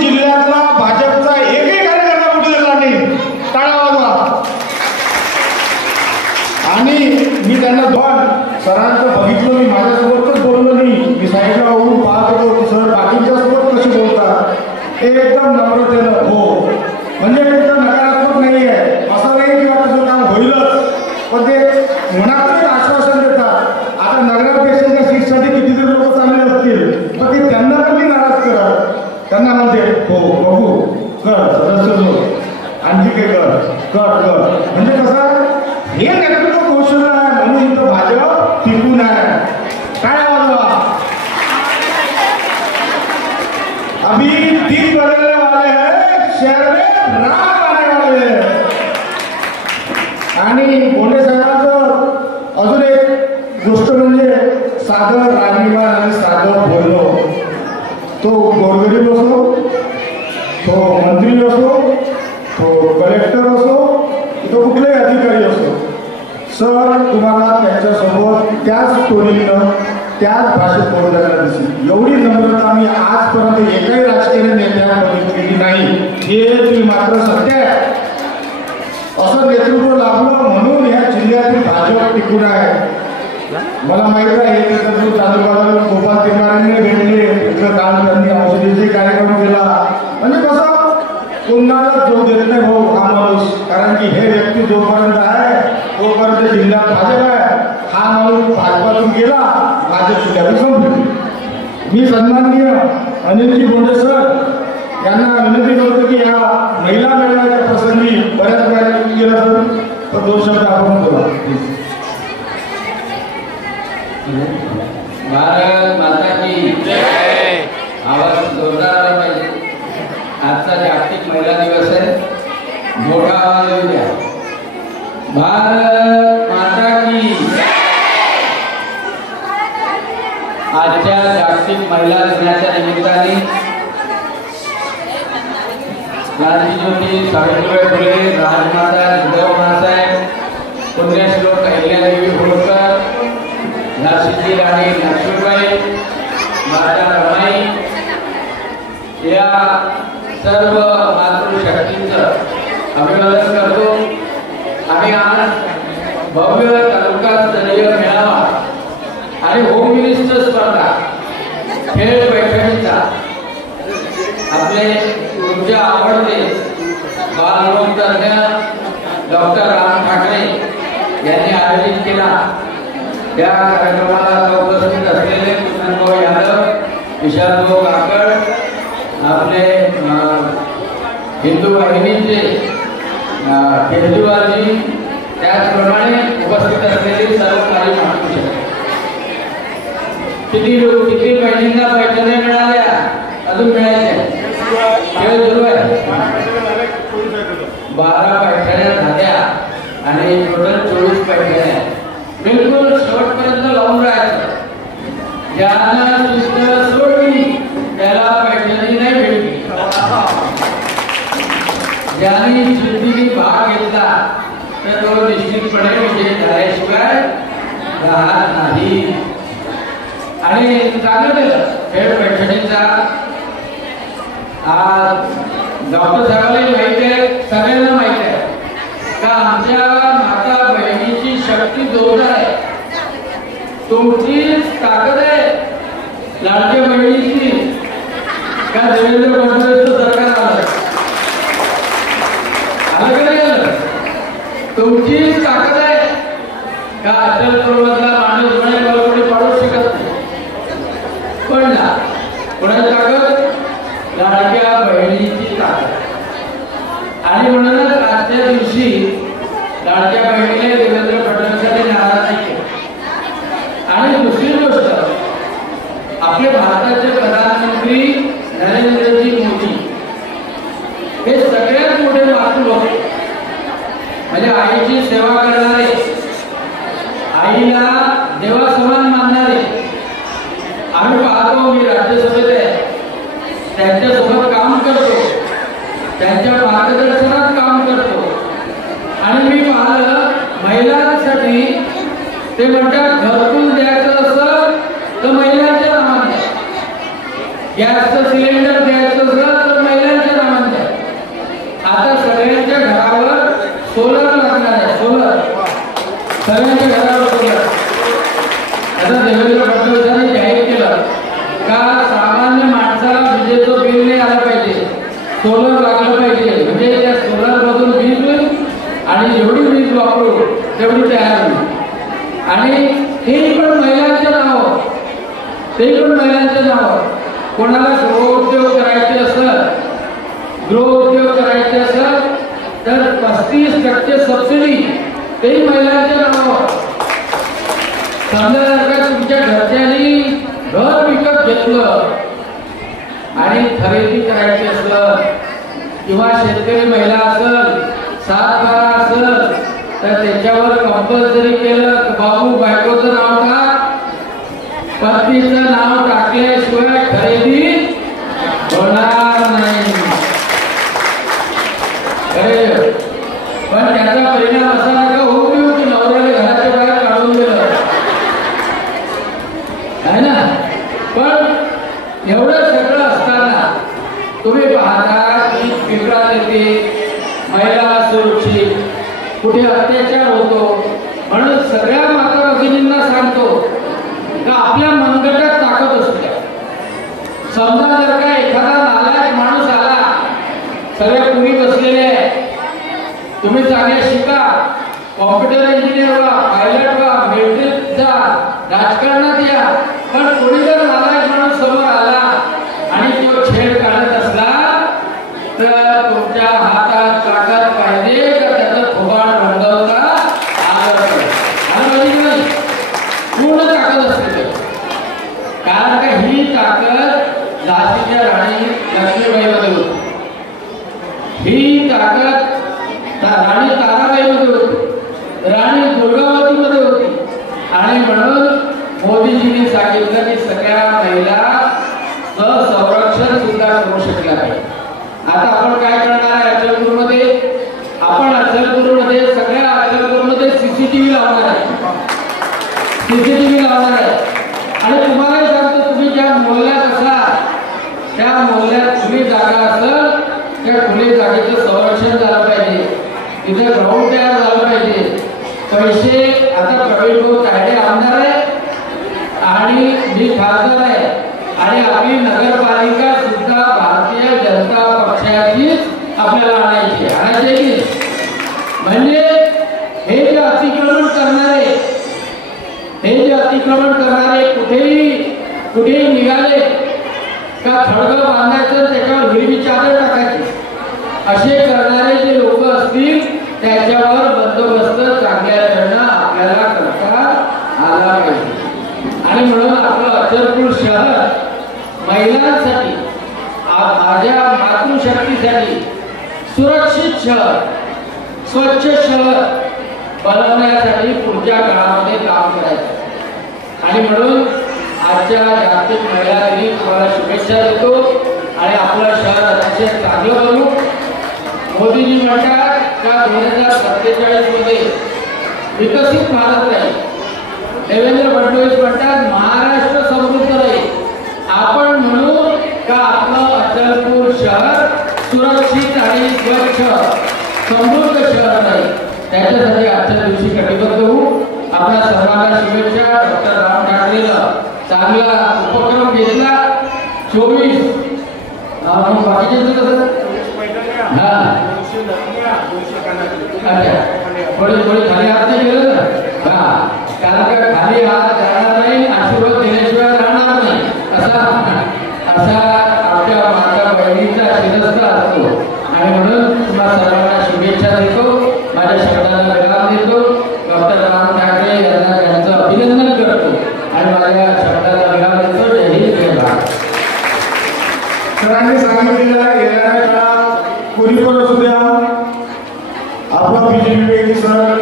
जिल्ह्यातला भाजपचा एकही कार्यकर्ता कुठे दिला नाही, टाळा वाजवा. आणि मी त्यांना सरांचं बघितलं, मी माझ्यासोबतच बोललो नाही, मी साईडला होऊन पाहत होतो सर बाकीच्या सोबत कसे बोलतात, एकदम नम्रतेनं हो, म्हणजे एकदम नकारात्मक नाही आहे, असं नाही की तुझं काम होईलच, पण ते मनातून आश्वासन देतात. आता नगराध्यक्षाच्या सीटसाठी कितीतरी लोक चांगले असतील, पण ते त्यांना पण मी नाराज करत, त्यांना म्हणते हो बघू कर सदस्य आणखी काही कर म्हणजे कसं हे नेतृत्व कौशल्य आहे, म्हणून इथं भाजप टिकून आहे. काय वाजवा. अभी दिन बदलने वाले हैं, शहर में राम आने वाले हैं. आणि बोंडे साहेबांचं अजून एक गोष्ट म्हणजे साधं राजनिवास आणि साधं बोलणं, तो गोरगरीब असो, तो मंत्री असो, तो कलेक्टर असो, तो कुठलाही अधिकारी असो, सर तुम्हाला त्यांच्यासोबत त्याच टोनीनं त्याच भाषेत बोलताना दिसेल. एवढी नम्रता मी आजपर्यंत एकाही राजकीय नेत्याने बघितलेली नाही. हे तुम्ही मात्र सत्य आहे. असं नेतृत्व लाभलं म्हणून या जिल्ह्यातील भाजप टिकून आहे. मला माहित आहे चांदूरबाजार गोपाल तिरमारेंनी भेटले, इथलं काम त्यांनी औषधीचे कार्यक्रम केला, म्हणजे कसं कोणाला जो देत नाही भाऊ हा माणूस, कारण की हे व्यक्ती जोपर्यंत आहे तोपर्यंत जिल्ह्यात भाजप आहे. हा माणूस भाजपातून गेला, भाजप जिल्ह्यात संपली. मी सन्माननीय अनिलजी बोंडे सर यांना विनंती करतो की या महिला मेळाव्याच्या प्रसंगी बऱ्याच वेळा गेला तर 2 शब्द आपण बोला. भारत माता की जय. आवाज जोरदार पाहिजे. आजचा जागतिक महिला दिवस आहे, मोठा आवाज येऊ द्या. भारत माता की जय. आजच्या जागतिक महिला दिनाच्या निमित्ताने क्रांतिज्योती सावित्रीबाई फुले, राजमाता जिजाऊ माँसाहेब, पुण्यश्लोक अहिल्यादेवी होळकर, झाशीची राणी लक्ष्मीबाई, माता रमाई या सर्व मातृशक्तींचं अभिवादन करतो. आणि आज भव्य तालुकास्तरीय मेळावा आणि होम मिनिस्टर स्पर्धा खेळ पैठणीचा आपले तुमचे आवडते बालरोग तज्ञ डॉक्टर राम ठाकरे यांनी आयोजित केला. त्या कार्यक्रमाला उपस्थित असलेले कृष्णभाऊ यादव, विशालभाऊ काकड, आपले हिंदू वाहिनीचे केजरीवालजी, त्याचप्रमाणे उपस्थित असलेली सर्व काही माणसं. किती महिन्यांना पैठण्या मिळाल्या, अजून मिळायच्या, खेळ सुरू आहे. 12 पैठण्या झाल्या आणि टोटल 24 पैठण्या. बिलकुल शेवटपर्यंत लावून राहायचं. ज्यानं शिस्त सोडली त्याला पैठणी नाही भेटली. ज्याने शिस्तीने भाग घेतला तर तो निश्चितपणे विजय झाल्याशिवाय राहत नाही. आणि चांगलं खेळ पैठणीचा आज डॉक्टर साहेबांना माहिती आहे, सगळ्यांना माहिती आहे का आमच्या माता बहिणीची शक्ती जोरदार आहे. तुमचीच ताकद आहे लाडक्या बहिणीची का देवेंद्र फडणवीसचं सरकार आलं का नाही आलं? तुमचीच ताकद आहे का अचल पूर्वतला माणूस कोणी पाडू शकत नाही. पण कोणाची ताकद? लाडक्या बहिणीची ताकद. आणि म्हणूनच आजच्या दिवशी लाडक्या बहिणीने देवेंद्र फडणवीसांनी नाराज नाही केली. आणि दुसरी गोष्ट, आपले भारताचे प्रधानमंत्री नरेंद्रजी मोदी हे सगळ्यात मोठे मातृ होते. म्हणजे आईची सेवा करणारे, आईला देवासमान मानणारे. आम्ही पाहतो, मी राज्यसभेत आहे, त्यांच्यासोबत काम करतो, त्यांच्या मार्गदर्शनात काम करतो. आणि मी पाहिलं महिलांसाठी ते म्हणतात घरकुल द्यायचं असं तर महिलांच्या नावाने द्या, गॅसचं सिलेंडर द्यायचं असं तर महिलांच्या नावाने द्या. आता सगळ्यांच्या घरावर सोलर लागणार आहे, सोलर सगळ्यांच्या घरावर सोलर. आता देवेंद्र फडणवीसांनी जाहीर केलं का सामान्य माणसाला विजेचं बिल नाही आलं पाहिजे, सोलर लागलं पाहिजे, म्हणजे त्या सोलर मधून वीज होईल आणि जेवढी वीज वापरू तेवढी तयार होईल. आणि हे पण महिलांच्या नावावर, ते पण महिलांच्या नावावर. कोणाला गृहोद्योग करायचे असत, गृहोद्योग करायचे असत तर 35% सबसिडी तेही महिलांच्या नावावर. समजा जर का तुमच्या घरच्यांनी घर विकत घेतलं आणि खरेदी करायची असलं किंवा शेतकरी महिला असेल, 7-12 असेल तर त्याच्यावर कंपल्सरी केलं बाबू बायकोचं नाव टाक, पत्नीचं नाव टाकल्याशिवाय खरेदी होणार नाही. पण त्याचा परिणाम असा नका होऊ देऊ की नवऱ्याने घराच्या बाहेर काढून दिलं आहे ना. पण एवढं सगळं असताना तुम्ही पाहता की विक्रांत येते, महिला सुरक्षित, कुठे अत्याचार होतो. म्हणून सगळ्या माता भगिनींना सांगतो का आपल्या मनगटात ताकद असू द्या. समजा जर का एखादा नालायक माणूस आला, सगळे कुणी बसलेले आहे, तुम्ही चांगले शिका, कॉम्प्युटर इंजिनियर व्हा, पायलट व्हा, मिलिटरीत जा, राजकारणात या, पण कोणी जर नालायक माणूस समोर आला आणि तो छेड काढत असला तर तुमच्या हातात ताकद पाहिजे का त्याचं थोबाड रंगवता आलं पाहिजे. पूर्ण ताकद असते, कारण का ही ताकद झाशीच्या राणी लक्ष्मीबाईमध्ये होती, ही ताकद राणी ताराबाईमध्ये होती, राणी दुर्गावतीमध्ये होती. आणि म्हणून मोदीजींनी सांगितलं की सगळ्या महिला संरक्षण सुद्धा करू शकल्या पाहिजे. आता आपण काय करणार आहे अचलपूरमध्ये, आपण अचलपूरमध्ये सगळ्या अचलपूरमध्ये सीसीटीव्ही लावणार आहे, सीसीटीव्ही लावणार आहे. आणि तुम्हाला सांगतो तुम्ही ज्या मोहल्ल्यात असाल त्या मोहल्ल्यात खुली जागा असेल त्या खुली जागेचं संरक्षण झालं पाहिजे, तिथे ग्राउंड तयार झालं पाहिजे. पैसे आता प्रवीण भाऊ तायडे आमदार आहे आणि मी खासदार आहे आणि आपली नगरपालिका सुद्धा भारतीय जनता पक्षाचीच आपल्याला आणायची. म्हणजे हे जे अतिक्रमण करणारे, हे जे अतिक्रमण करणारे कुठेही निघाले का खडगं बांधायचं त्याच्यावर हिरवी चादर टाकायची, असे करणारे जे लोक असतील त्याच्यावर बंदोबस्त चांगल्या तऱ्हेनं आपल्याला करता आला पाहिजे. आणि म्हणून आपलं अचलपूर शहर महिलांसाठी, माझ्या मातृशक्तीसाठी सुरक्षित शहर, स्वच्छ शहर बनवण्यासाठी पुढच्या काळामध्ये काम करायचं. आणि म्हणून आजच्या जागतिक महिला दिनी तुम्हाला शुभेच्छा देतो आणि आपलं शहर अतिशय चांगलं बनवू. मोदीजी म्हणतात का 2047 मध्ये विकसित भारत राहील, देवेंद्र फडणवीस म्हणतात महाराष्ट्र समृद्ध राहील. आपण म्हणू का आपलं अचलपूर शहर सुरक्षित आणि स्वच्छ समृद्ध शहर राहील. त्याच्यासाठी आजच्या दिवशी कटिबद्ध होऊ. आपल्या सर्वांना शुभेच्छा. डॉक्टर राम ठाकरेला चांगला उपक्रम घेतला. 24 बाकीचे कसं थोडी खाली हात नाही गेलं ना, कारण का खाली हात जाणार नाही, आशीर्वाद दिल्याशिवाय राहणार नाही, असा आपल्या माता बहिणीचा शिरस्ता असतो. आणि म्हणून तुम्हाला सर्वांना शुभेच्छा देतो, माझ्या शब्दाला विराम देतो. डॉक्टर राम ठाकरे यांना त्यांचं अभिनंदन करतो आणि माझ्या शब्दाला विराम देतो. जय हिंद, जय भारत. सरांनी सांगितलेलं आहे येणाऱ्या काळात कोणी पण असू द्या आपलं बीजेपी सर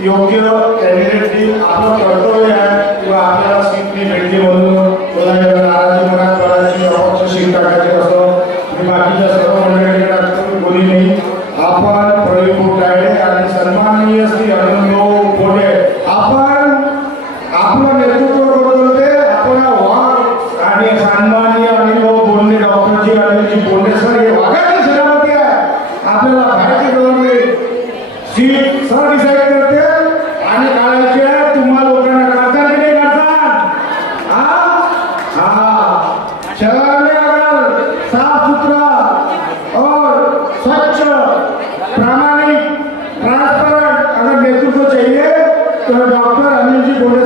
योग्य कॅन्डिडेट देईल. आपलं कर्तव्य आहे किंवा आपल्याला सीट नाही भेटली म्हणून नाराजी मनात पडायची, अपक्ष सीट टाकायची असं बाकीच्या सर्व मंडळींना कोणी नाही. आपण प्रवीण भाऊ तायडे आणि सन्माननीय श्री अरुण भाऊ कोडे आपण सीट सर डिसाइड करते आणि काढायचे तुम्हा लोकांना काढता की नाही काढता शहर में अगर साफ सुथरा और स्वच्छ प्रामाणिक ट्रांसपेरेंट अगर नेतृत्व चाहिए तो डॉक्टर अनिल जी गोड़े